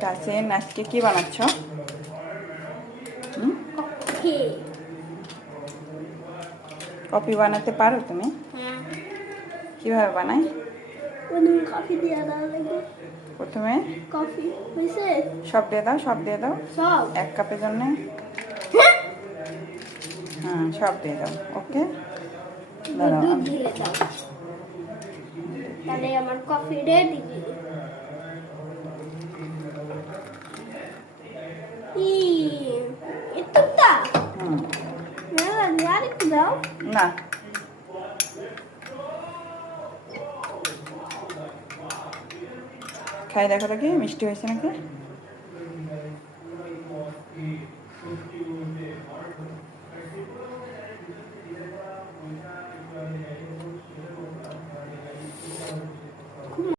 তাসিন আজকে কি বানাচ্ছ? কফি বানাতে পারো তুমি? হ্যাঁ। কিভাবে বানাই? প্রথমে কফি দিয়ে দাও লাগে। প্রথমে কফি হয়েছে? সব দিয়ে দাও, সব দিয়ে দাও। সব? 1 কাপের জন্য। হ্যাঁ, সব দিয়ে দাও। ওকে, দাঁড়াও। দুধ ঢেলে দাও, তাহলে আমার কফি রেডি। এতটা? আর একটু দাও। না, খাই দেখো দেখি মিষ্টি হয়েছে নাকি।